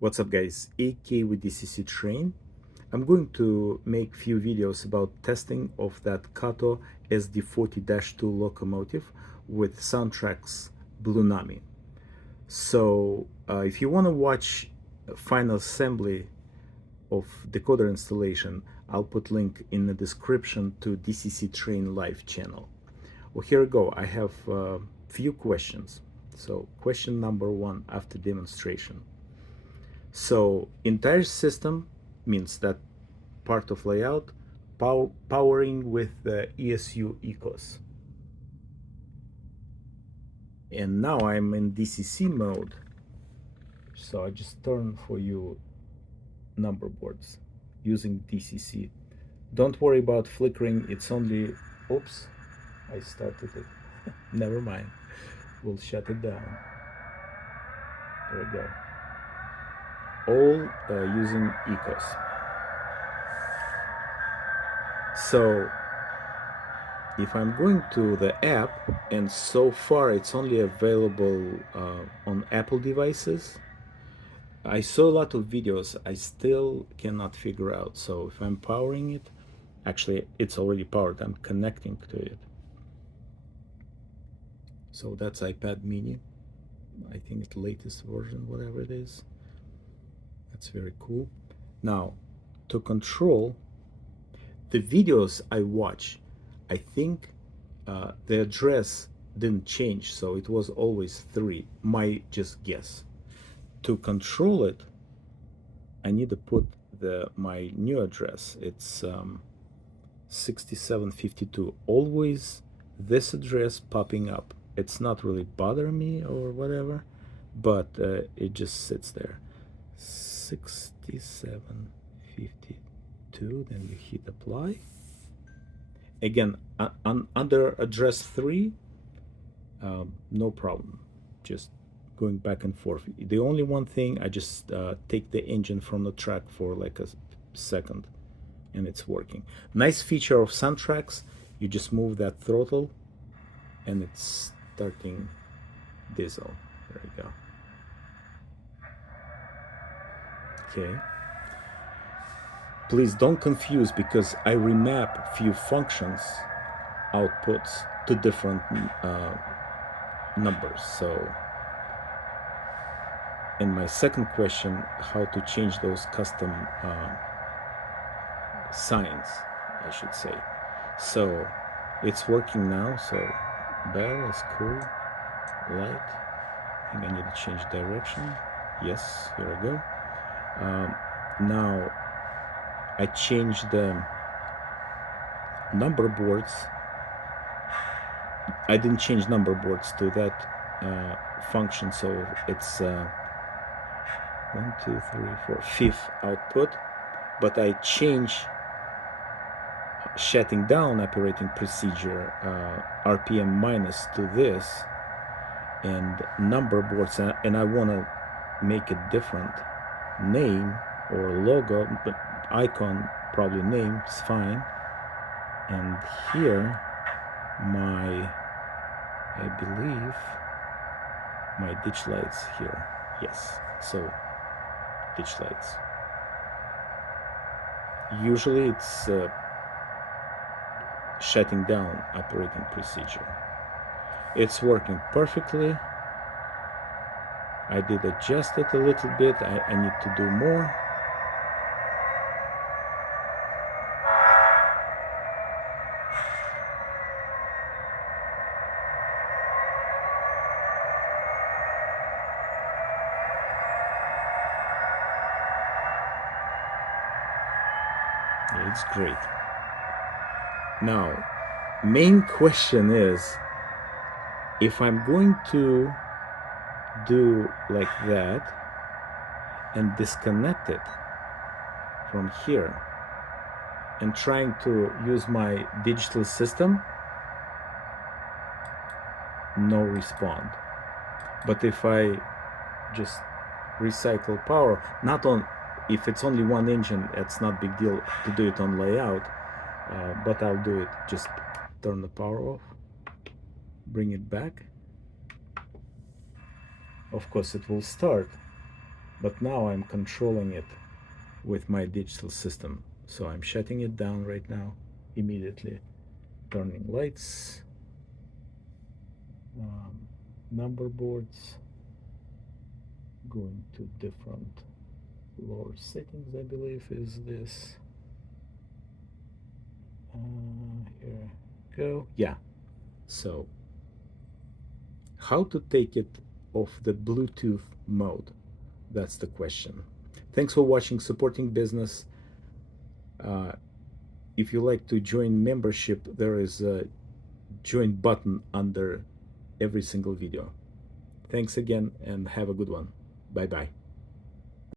What's up guys, AK with DCCTRAIN. I'm going to make few videos about testing of that Kato SD40-2 locomotive with SoundTraxx Blunami. So if you want to watch a final assembly of decoder installation, I'll put link in the description to DCCTRAIN live channel. Well, here we go. I have a few questions. So question number one after demonstration. So entire system means that part of layout powering with the ESU ECOS. And now I'm in DCC mode. So I just turn for you number boards using DCC. Don't worry about flickering. It's only, oops, I started it. Never mind. We'll shut it down. There we go. All using ECOS. So if I'm going to the app, and so far it's only available on Apple devices, I saw a lot of videos I still cannot figure out. So if I'm powering it, actually it's already powered, I'm connecting to it. So that's iPad mini, I think it's the latest version, whatever it is. That's very cool. Now to control the videos I watch, I think the address didn't change, so it was always 3. My just guess. To control it, I need to put my new address. It's 6752. Always this address popping up. It's not really bothering me or whatever, but it just sits there. 6752. Then you hit apply. Again, under address 3, no problem. Just going back and forth. The only one thing, I just take the engine from the track for like a second, and it's working. Nice feature of SoundTraxx, you just move that throttle, and it's starting diesel. There we go. Okay. Please don't confuse, because I remap few functions outputs to different numbers. So in my second question, how to change those custom signs, I should say. So it's working now. So bell is cool. Light, I think I need to change direction. Yes, here I go. Now I changed the number boards. I didn't change number boards to that function, so it's 1, 2, 3, 4, 5th output, but I change shutting down operating procedure RPM minus to this, and number boards, and I want to make it different name or logo, but icon, probably name is fine. And here I believe my ditch lights here. Yes, so ditch lights. Usually it's shutting down operating procedure. It's working perfectly. I did adjust it a little bit. I need to do more. It's great. Now, main question is, if I'm going to do like that and disconnect it from here and trying to use my digital system, no respond. But if I just recycle power, not on, if it's only one engine, it's not big deal to do it on layout, but I'll do it, just turn the power off, bring it back. Of course it will start, but now I'm controlling it with my digital system. So I'm shutting it down right now, immediately turning lights, number boards, going to different lower settings, I believe is this. Here go. Yeah. So how to take it off the Bluetooth mode? That's the question. Thanks for watching Supporting Business. If you like to join membership, there is a join button under every single video. Thanks again and have a good one. Bye bye.